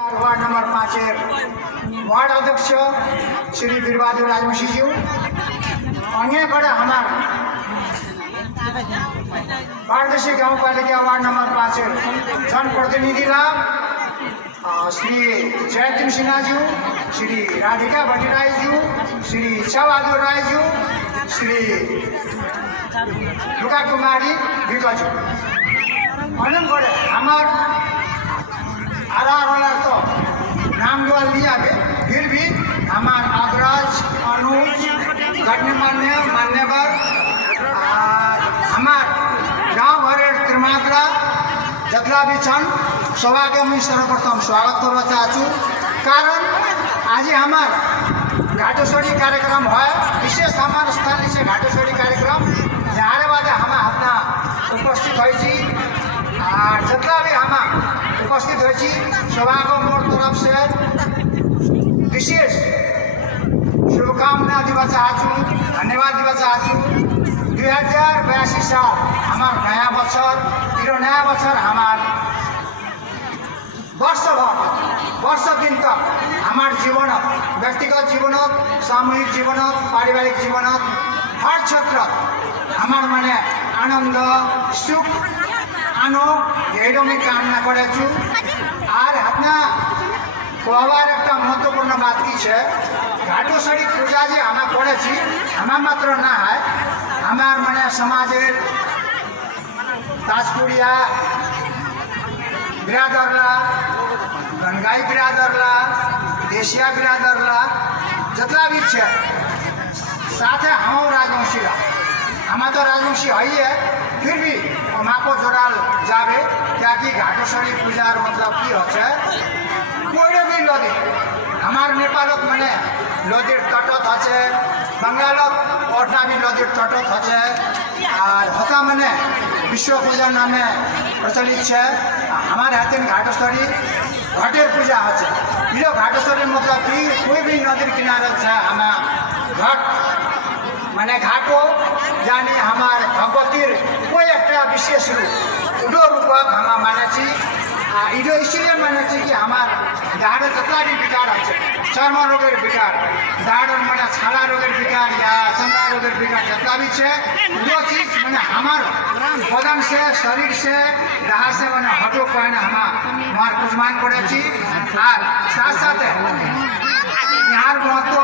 Ward number 5 ward अध्यक्ष श्री वीरबहादुर राजवंशी जी अन्यबाट हमार पारदर्शी गाउँपालिका वार्ड नंबर 5 जनप्रतिनिधिलाई श्री जयतिम सिन्हाज्यू, श्री राधिका भट्टराईज्यू, श्री इच्छाबहादुर राईज्यू, श्री लुका कुमारी विकज्यू अन्यबाट हमार आधार तो नाम लिया फिर भी हमार अग्रज अनुज गण्यमान्य मान्यवर हमार गाँव भर त्रिमात्रा जतला भी छन् सौभाग्य मैं सर्वप्रथम स्वागत करना चाहूँ। कारण आज हमार घाटोसरी कार्यक्रम है विशेष हमार स्थानीय से घाटोसरी कार्यक्रम जहाँ बाजा हम अपना उपस्थित हुई जतला भी हम उपस्थित हुई सभा को मोर तरफ से विशेष शुभकामना दिवा चाहूँ, धन्यवाद दिवा चाहूँ। 2082 साल हमार नया बच्चर यो नया बच्चर हमार वर्ष दिन तक हमार जीवन व्यक्तिगत जीवन सामूहिक जीवन पारिवारिक जीवन हर क्षेत्र हमार माने आनंद सुख आनो यही मैं कामना करेछु। और अपना कहवार एक महत्वपूर्ण बात की है घाटोसरी पूजा जी हमें करे हमार मात्र ना है हमार माने समाजेर ताजपुरिया बिरादरला गनगाई बिरादरला देशिया बिरादरला जतला भी है साथ हम राजवंशी हम तो राजवंशी है फिर भी माको जोड़ाल जावे क्या कि घाटोसरी पूजार मतलब की होचे कोई भी नदी हमार नेपालत माने नदीर तटत होचे बंगालत ओटा भी नदीर तटत होचे और हता माने विश्व पूजा नामे प्रचलित है हमारे हाथ में घाटोसरी घाटेर पूजा होचे यो घाटोसरी मतलब कि कोई भी नदीर किनारे है हम घाट माने घाटो जाने हमार भगवतीर कोई एक विशेष रूप उडो रूपक हम माने इडो इसलिए माने कि हमार दाढ़ जतला भी विकार है चर्म रोगेर विकार दाढ़ माने छाला रोगेर विकार या चमड़ा रोगेर विकार जतला भी है जो चीज माने हमार बदन से शरीर से दाह से माने हटो कहने हमार कुजमान करे और साथ साथ यहाँ महत्व